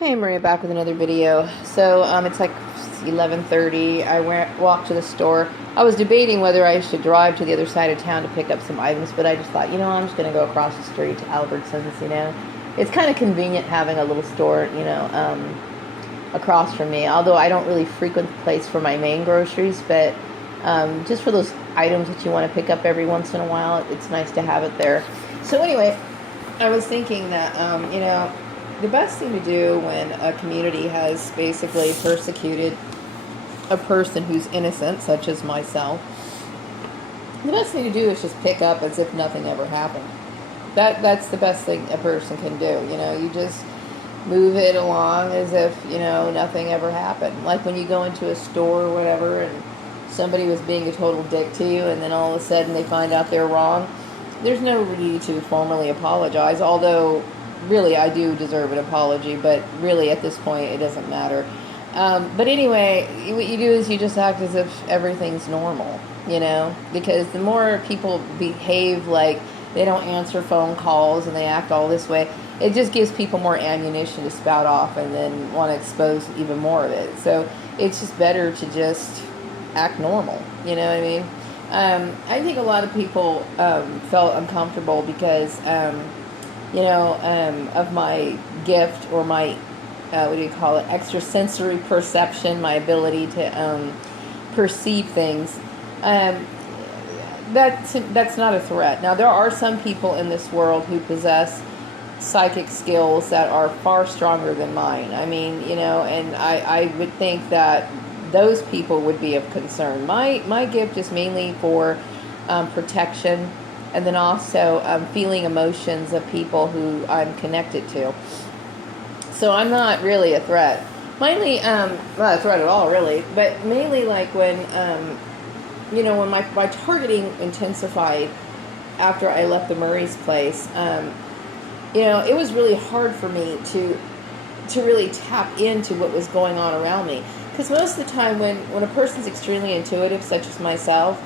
Hey, Maria, back with another video. So it's like 11:30. I walked to the store. I was debating whether I should drive to the other side of town to pick up some items, but I just thought, I'm just going to go across the street to Albertsons. It's kind of convenient having a little store, across from me. Although I don't really frequent the place for my main groceries, but just for those items that you want to pick up every once in a while, it's nice to have it there. So anyway, I was thinking that, the best thing to do when a community has basically persecuted a person who's innocent, such as myself, the best thing to do is just pick up as if nothing ever happened. That's the best thing a person can do. You just move it along as if, nothing ever happened. Like when you go into a store or whatever and somebody was being a total dick to you and then all of a sudden they find out they're wrong, there's no need to formally apologize, although really I do deserve an apology, but really at this point it doesn't matter. But anyway, what you do is you just act as if everything's normal, because the more people behave like they don't answer phone calls and they act all this way, it just gives people more ammunition to spout off and then want to expose even more of it. So it's just better to just act normal, you know what I mean? I think a lot of people felt uncomfortable because, of my gift or my, extrasensory perception, my ability to perceive things. That's not a threat. Now, there are some people in this world who possess psychic skills that are far stronger than mine. I mean, and I would think that those people would be of concern. My gift is mainly for protection, and then also feeling emotions of people who I'm connected to. So I'm not really a threat. Mainly, not a threat at all, really, but mainly like when, when my targeting intensified after I left the Murray's place, it was really hard for me to really tap into what was going on around me. Because most of the time when a person's extremely intuitive, such as myself,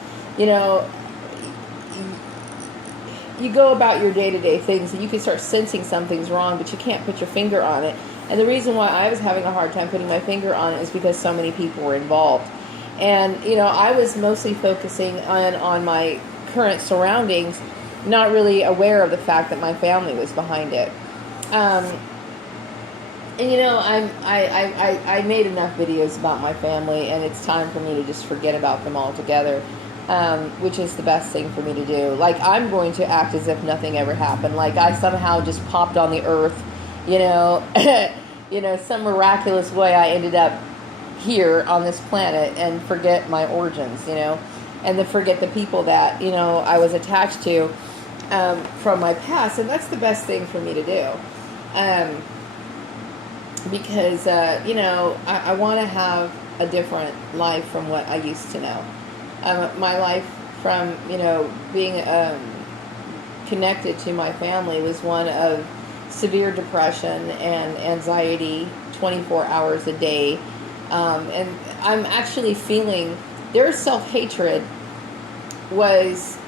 you go about your day-to-day things and you can start sensing something's wrong, but you can't put your finger on it. And the reason why I was having a hard time putting my finger on it is because so many people were involved. And, I was mostly focusing on my current surroundings, not really aware of the fact that my family was behind it. And I made enough videos about my family, and it's time for me to just forget about them altogether, which is the best thing for me to do. Like, I'm going to act as if nothing ever happened. Like, I somehow just popped on the earth, some miraculous way I ended up here on this planet, and forget my origins, and then forget the people that, I was attached to from my past. And that's the best thing for me to do. Because, I want to have a different life from what I used to know. My life from, being connected to my family was one of severe depression and anxiety 24 hours a day. And I'm actually feeling their self-hatred was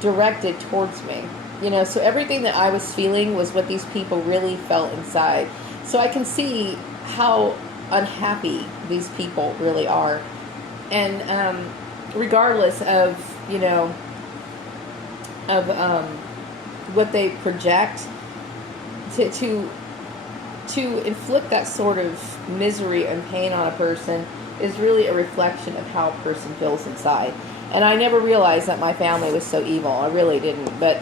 directed towards me. So everything that I was feeling was what these people really felt inside. So I can see how unhappy these people really are. And regardless of, what they project, to inflict that sort of misery and pain on a person is really a reflection of how a person feels inside. And I never realized that my family was so evil. I really didn't. But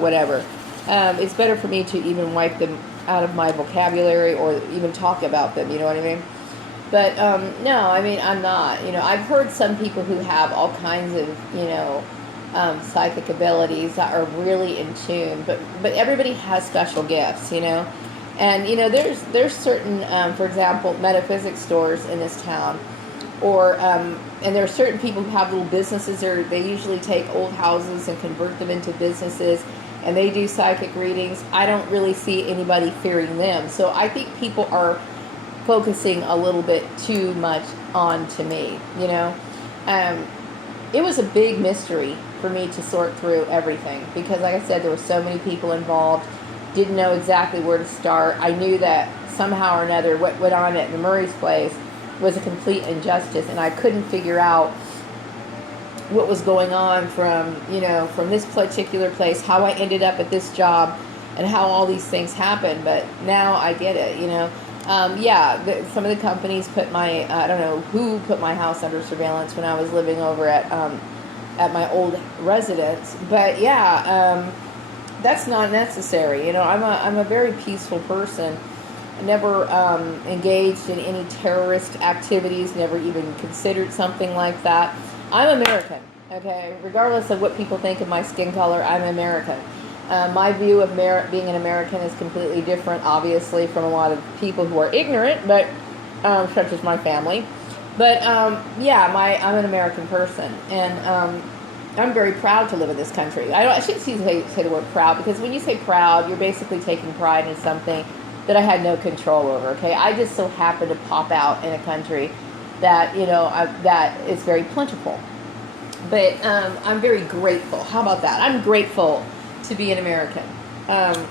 whatever. It's better for me to even wipe them out of my vocabulary or even talk about them, you know what I mean? But no, I mean, I'm not. I've heard some people who have all kinds of, psychic abilities that are really in tune, but everybody has special gifts, And, there's certain, for example, metaphysics stores in this town, or, and there are certain people who have little businesses, they usually take old houses and convert them into businesses, and they do psychic readings. I don't really see anybody fearing them. So I think people are focusing a little bit too much on to me, It was a big mystery for me to sort through everything because, like I said, there were so many people involved, didn't know exactly where to start. I knew that somehow or another what went on at Murray's place was a complete injustice, and I couldn't figure out what was going on from this particular place, how I ended up at this job, and how all these things happened. But now I get it. Some of the companies put I don't know who put my house under surveillance when I was living over at my old residence. But that's not necessary. I'm a very peaceful person. Never engaged in any terrorist activities. Never even considered something like that. I'm American. Okay, regardless of what people think of my skin color, I'm American. My view of being an American is completely different, obviously, from a lot of people who are ignorant, but such as my family. But I'm an American person, and I'm very proud to live in this country. I shouldn't say the word proud, because when you say proud, you're basically taking pride in something that I had no control over. Okay, I just so happen to pop out in a country that that is very plentiful. But I'm very grateful. How about that? I'm grateful to be an American. And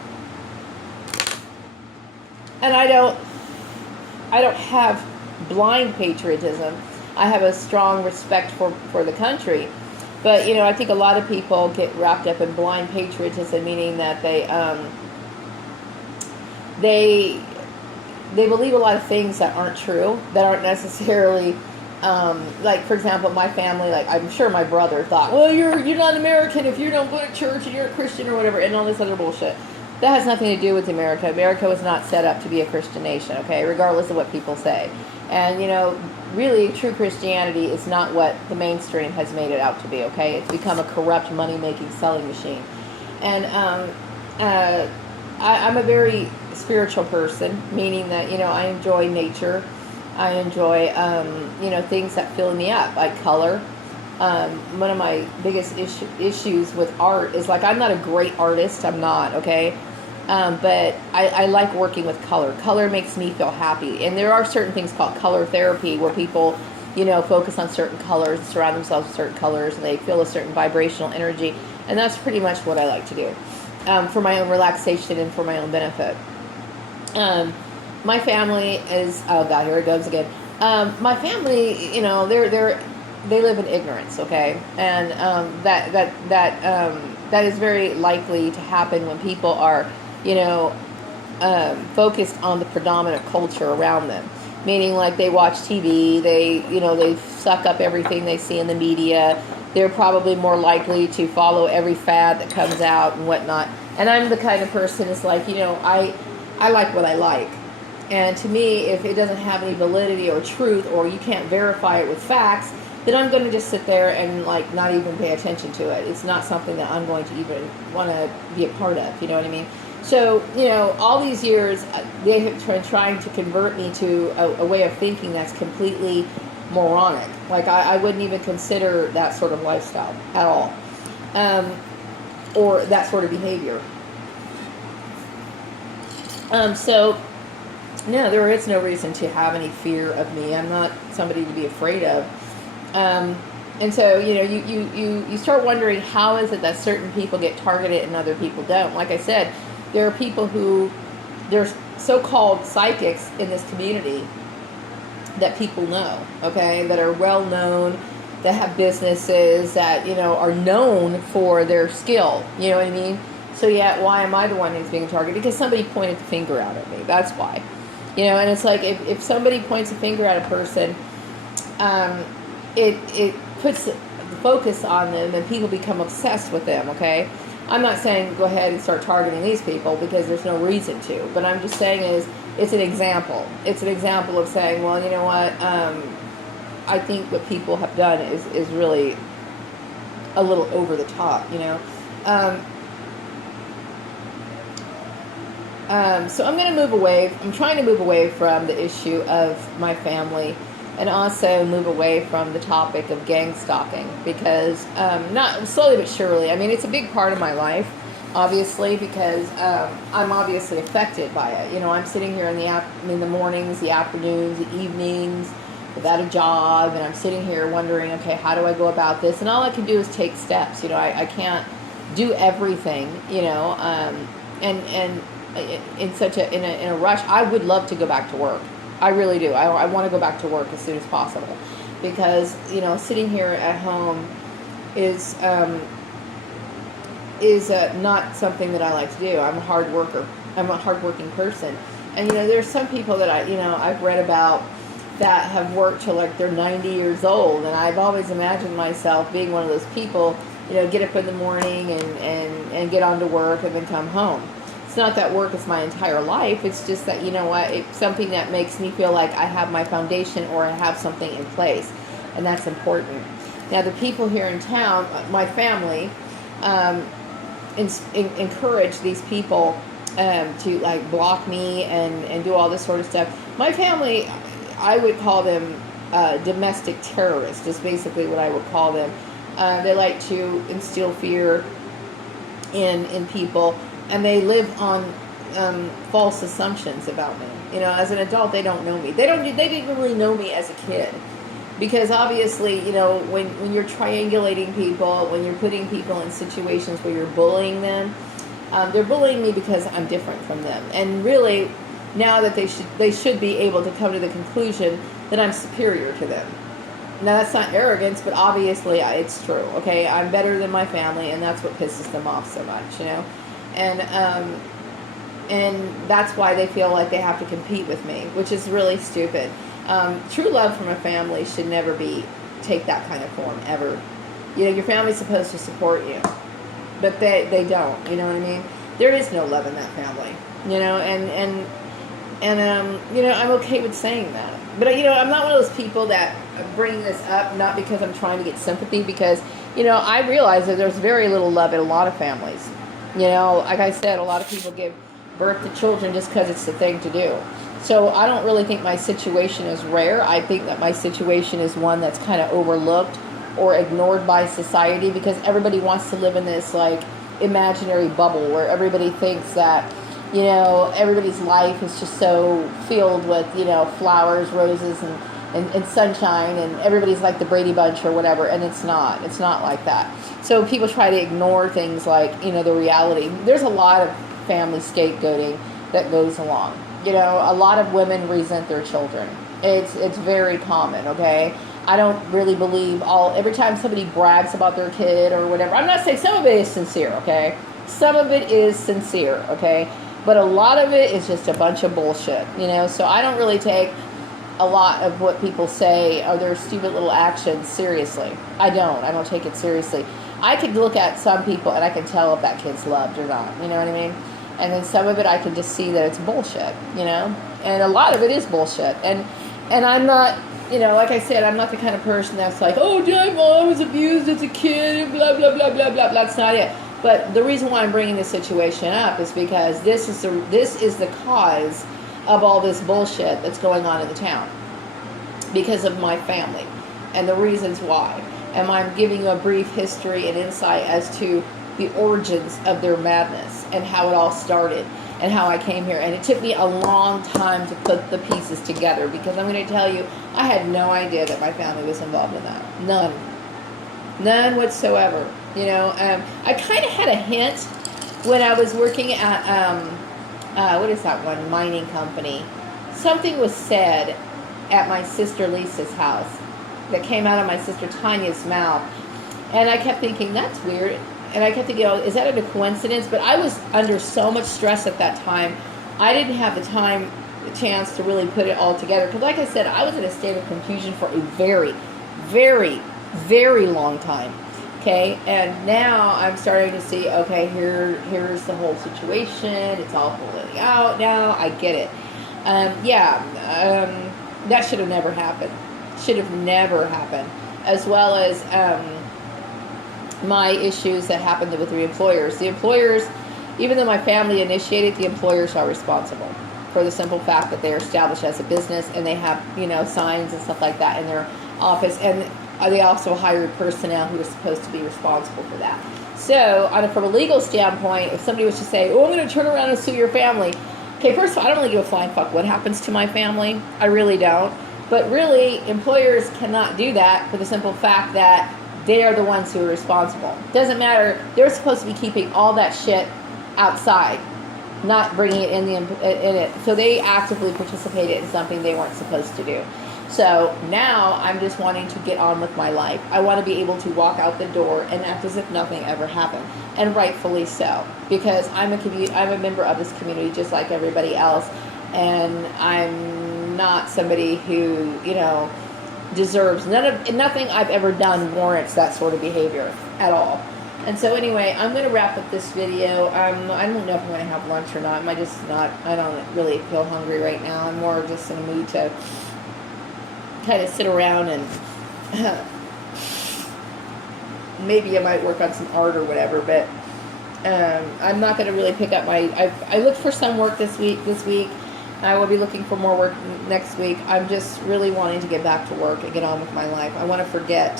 I don't have blind patriotism. I have a strong respect for the country. But, I think a lot of people get wrapped up in blind patriotism, meaning that they believe a lot of things that aren't true, that aren't necessarily, like, for example, my family, like, I'm sure my brother thought, well, you're not American if you don't go to church and you're a Christian or whatever, and all this other bullshit. That has nothing to do with America. America was not set up to be a Christian nation, okay, regardless of what people say. And, really, true Christianity is not what the mainstream has made it out to be, okay? It's become a corrupt, money-making, selling machine. And I'm a very spiritual person, meaning that, I enjoy nature. I enjoy, things that fill me up, like color. One of my biggest issues with art is, like, I'm not a great artist. I'm not, okay? But I like working with color. Color makes me feel happy. And there are certain things called color therapy where people, focus on certain colors, surround themselves with certain colors, and they feel a certain vibrational energy. And that's pretty much what I like to do for my own relaxation and for my own benefit. My family is, oh God, here it goes again. My family, they live in ignorance, okay? And that is very likely to happen when people are, focused on the predominant culture around them. Meaning, like, they watch TV, they suck up everything they see in the media. They're probably more likely to follow every fad that comes out and whatnot. And I'm the kind of person that's like, I like what I like. And to me, if it doesn't have any validity or truth, or you can't verify it with facts, then I'm going to just sit there and, like, not even pay attention to it. It's not something that I'm going to even want to be a part of, you know what I mean? So, all these years, they have been trying to convert me to a way of thinking that's completely moronic. Like, I wouldn't even consider that sort of lifestyle at all, or that sort of behavior. No, there is no reason to have any fear of me. I'm not somebody to be afraid of. And so, you start wondering, how is it that certain people get targeted and other people don't? Like I said, there are people who, there's so-called psychics in this community that people know, okay, that are well known, that have businesses, that, are known for their skill, you know what I mean? So why am I the one who's being targeted? Because somebody pointed the finger out at me, that's why. And it's like, if somebody points a finger at a person, it puts the focus on them, and people become obsessed with them, okay? I'm not saying go ahead and start targeting these people, because there's no reason to, but I'm just saying it's an example. It's an example of saying, well, you know what, I think what people have done is really a little over the top, So I'm going to move away. I'm trying to move away from the issue of my family, and also move away from the topic of gang stalking, because not slowly but surely. I mean, it's a big part of my life, obviously, because I'm obviously affected by it. I'm sitting here in the mornings, the afternoons, the evenings, without a job, and I'm sitting here wondering, okay, how do I go about this? And all I can do is take steps. I can't do everything. And in such a in a rush. I would love to go back to work. I really do. I want to go back to work as soon as possible, because sitting here at home is not something that I like to do. I'm a hard worker. I'm a hardworking person, and there's some people that I've read about that have worked till like they're 90 years old, and I've always imagined myself being one of those people. Get up in the morning and get on to work and then come home. It's not that work is my entire life. It's just that, it's something that makes me feel like I have my foundation, or I have something in place. And that's important. Now, the people here in town, my family, encourage these people to like block me and do all this sort of stuff. My family, I would call them domestic terrorists, is basically what I would call them. They like to instill fear in people, and they live on false assumptions about me. As an adult, they don't know me. They didn't really know me as a kid, because obviously, when you're triangulating people, when you're putting people in situations where you're bullying them, they're bullying me because I'm different from them. And really, now that they should be able to come to the conclusion that I'm superior to them. Now, that's not arrogance, but obviously it's true, okay? I'm better than my family, and that's what pisses them off so much, And that's why they feel like they have to compete with me, which is really stupid. True love from a family should never take that kind of form, ever. Your family's supposed to support you, but they don't, you know what I mean? There is no love in that family, I'm okay with saying that. But, I'm not one of those people that bring this up, not because I'm trying to get sympathy, because, I realize that there's very little love in a lot of families. Like I said, a lot of people give birth to children just because it's the thing to do. So I don't really think my situation is rare. I think that my situation is one that's kind of overlooked or ignored by society, because everybody wants to live in this, like, imaginary bubble where everybody thinks that everybody's life is just so filled with, flowers, roses, and sunshine, and everybody's like the Brady Bunch or whatever, and it's not. It's not like that. So people try to ignore things like, the reality. There's a lot of family scapegoating that goes along. A lot of women resent their children. It's very common, okay? I don't really believe every time somebody brags about their kid or whatever. I'm not saying some of it is sincere, okay? Some of it is sincere, okay? But a lot of it is just a bunch of bullshit, So I don't really take a lot of what people say, or their stupid little actions, seriously. I don't take it seriously. I could look at some people and I can tell if that kid's loved or not, you know what I mean? And then some of it I can just see that it's bullshit, And a lot of it is bullshit. And I'm not, like I said, I'm not the kind of person that's like, oh, my mom was abused as a kid, and blah, blah, blah, blah, blah. That's not it. But the reason why I'm bringing this situation up is because this is the cause of all this bullshit that's going on in the town, because of my family and the reasons why. And I'm giving you a brief history and insight as to the origins of their madness and how it all started and how I came here. And it took me a long time to put the pieces together, because I'm going to tell you, I had no idea that my family was involved in that. None whatsoever. I kind of had a hint when I was working at, what is that one, mining company. Something was said at my sister Lisa's house that came out of my sister Tanya's mouth. And I kept thinking, that's weird. And I kept thinking, is that a coincidence? But I was under so much stress at that time, I didn't have the chance to really put it all together. Because like I said, I was in a state of confusion for a very, very, very long time. Okay, and now I'm starting to see, okay, here's the whole situation. It's all pulling out now. I get it. That should have never happened. Should have never happened. As well as my issues that happened with the employers. The employers, even though my family initiated, the employers are responsible for the simple fact that they are established as a business, and they have, signs and stuff like that in their office, and they also hired personnel who are supposed to be responsible for that. So, from a legal standpoint, if somebody was to say, oh, I'm going to turn around and sue your family. Okay, first of all, I don't really give a flying fuck what happens to my family. I really don't. But really, employers cannot do that for the simple fact that they are the ones who are responsible. Doesn't matter. They're supposed to be keeping all that shit outside. not bringing it in it. So they actively participated in something they weren't supposed to do. So now I'm just wanting to get on with my life. I want to be able to walk out the door and act as if nothing ever happened, and rightfully so, because I'm a member of this community just like everybody else, and I'm not somebody who, you know, deserves nothing I've ever done warrants that sort of behavior at all. And so anyway, I'm going to wrap up this video. I don't know if I'm going to have lunch or not. I don't really feel hungry right now. I'm more just in a mood to kind of sit around and maybe I might work on some art or whatever, but I'm not going to really pick up I looked for some work this week. I will be looking for more work next week. I'm just really wanting to get back to work and get on with my life. I want to forget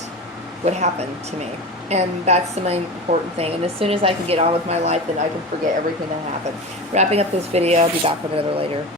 what happened to me. And that's the main important thing. And as soon as I can get on with my life, then I can forget everything that happened. Wrapping up this video. I'll be back with another later.